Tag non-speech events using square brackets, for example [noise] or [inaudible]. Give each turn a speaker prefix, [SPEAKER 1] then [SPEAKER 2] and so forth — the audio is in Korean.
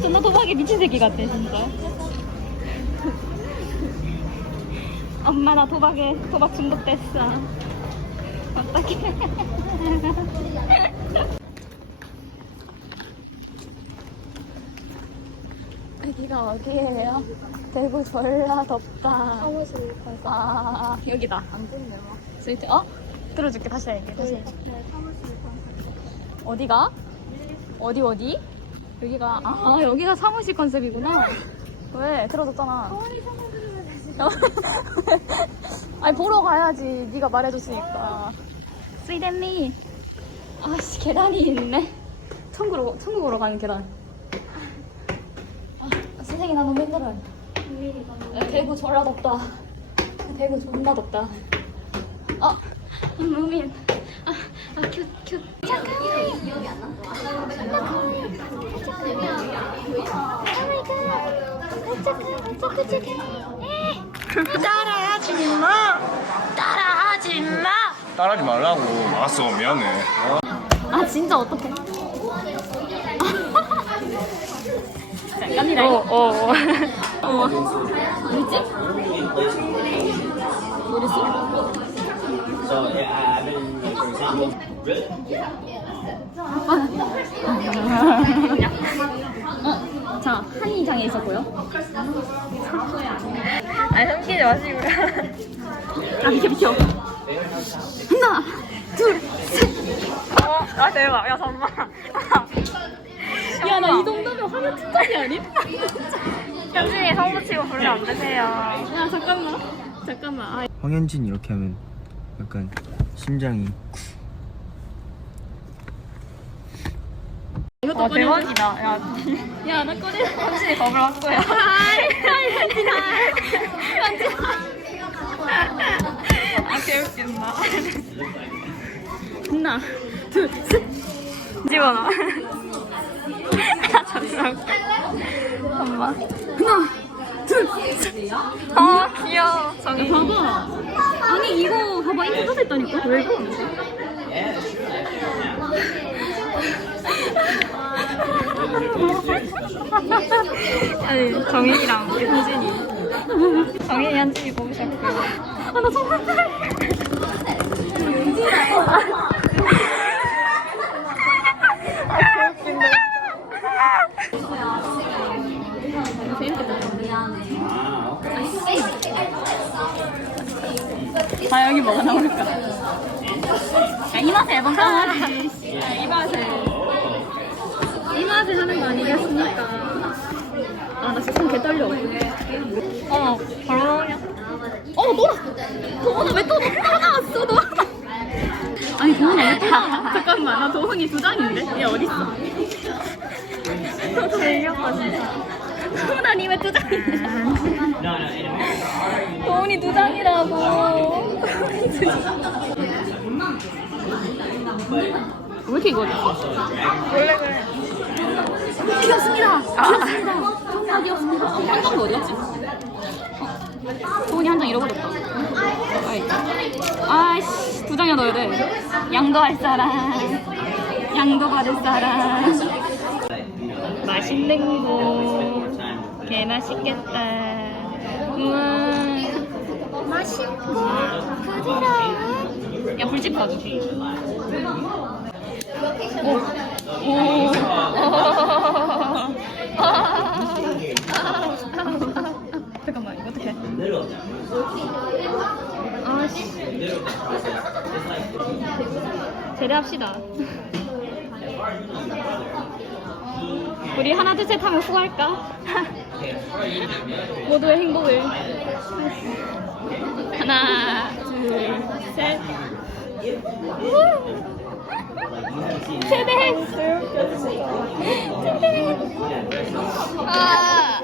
[SPEAKER 1] 존나 도박에 미친 새끼 같아 진짜. [laughs] 엄마 나 도박에 도박 중독됐어. 어떡해. [laughs] 여기가 어디예요? 대구 졸라 덥다.
[SPEAKER 2] 사무실 가서
[SPEAKER 1] 아 여기다.
[SPEAKER 2] 안 좋네요.
[SPEAKER 1] 스위트 어? 들어줄게 다시 할게 다시.
[SPEAKER 2] 네, 사무실 가서.
[SPEAKER 1] 어디가? 어디 어디? 여기가 아 여기가 사무실 컨셉이구나. 왜 들어줬잖아.
[SPEAKER 2] 어머니 사무실에 되지.
[SPEAKER 1] 아니 보러 가야지. 네가 말해줬으니까. 스위덴미. 아씨 계단이 있네. 천국으로 천국으로 가는 계단. 아 선생님 나 너무 힘들어요. 야, 대구 졸라 덥다. 대구 존나 덥다. 아 무민. 아, 아 큐, 큐. 따라하지 마. 따라하지 마.
[SPEAKER 3] 따라하지 말라고. 알았어, 미안해.
[SPEAKER 1] 아 진짜 어떡해. 잠깐이라. 어, 어, 어. 어머. 뭐지? 뭐랬어? 어, 자, 한의장에 있었고요.
[SPEAKER 2] 아니 숨기지 마시고요.
[SPEAKER 1] 아, 비켜, 비켜. 하나, 둘,
[SPEAKER 2] 어, 아 대박. 야 잠만.
[SPEAKER 1] 야, 나 이 정도면 화면 특작이 아님?
[SPEAKER 2] 현진이 성부 치고 불리 안 되세요.
[SPEAKER 1] 야, 잠깐만. 잠깐만. 아,
[SPEAKER 4] 황현진 이렇게 하면 약간 심장이
[SPEAKER 1] 이것도
[SPEAKER 2] 아. 대박이다. 야
[SPEAKER 1] 야, 나 꺼내.
[SPEAKER 2] 현진이 겁을 왔어요.
[SPEAKER 1] 현진아. 아
[SPEAKER 2] 개웃긴다.
[SPEAKER 1] 하나, 둘, 셋.
[SPEAKER 2] 집어넣어. 잠시만. 엄마.
[SPEAKER 1] 하나, 둘, 셋.
[SPEAKER 2] 어 귀여워.
[SPEAKER 1] 야,
[SPEAKER 2] 정이.
[SPEAKER 1] 봐봐. 아니, 이거 봐봐. 인터넷 됐다니까? 왜 그러는데?
[SPEAKER 2] 아니 정인이랑 우리 현진이. 정인이 현진이 뽑으셨고요.
[SPEAKER 1] 아, 나 정말. 과연 이 뭐가 나올까? 야, 이 맛에 앨범 까야지. 야, 맛에 하는 거 아니겠습니까? 아, 나 진짜 손개 떨려.
[SPEAKER 2] 어 바로?
[SPEAKER 1] 어, 너라! 도훈아, 왜 또, 또 나왔어, 너? 아니, 도훈아, 왜또 나와? [laughs] 잠깐만, 나 도훈이 두 장인데? 얘 어딨어?
[SPEAKER 2] 재미없다 진짜.
[SPEAKER 1] 도훈아, 니 왜두 장인데? 도훈이 두 장이라고. [laughs] 왜 이렇게 이거?
[SPEAKER 2] 원래 그래.
[SPEAKER 1] 귀엽습니다. 귀엽습니다. 정말 귀엽습니다. 한 장도 어디 갔지? 어, 도훈이 한 장 잃어버렸다. 아이. 아이씨, 두 장이나 넣어야 돼. 양도 할 사람. 양도 받을 사람. 맛있는 거. 개 맛있겠다. 우와. 맛있고, 부드러운. 야, 불집 봐줘. 오. 오. 잠깐만 이거 어떡해 아씨. 제대합시다. 우리 하나 둘 셋 하면 후할까? [laughs] 모두의 행복을. 하나 둘셋. 세대. 세대. 아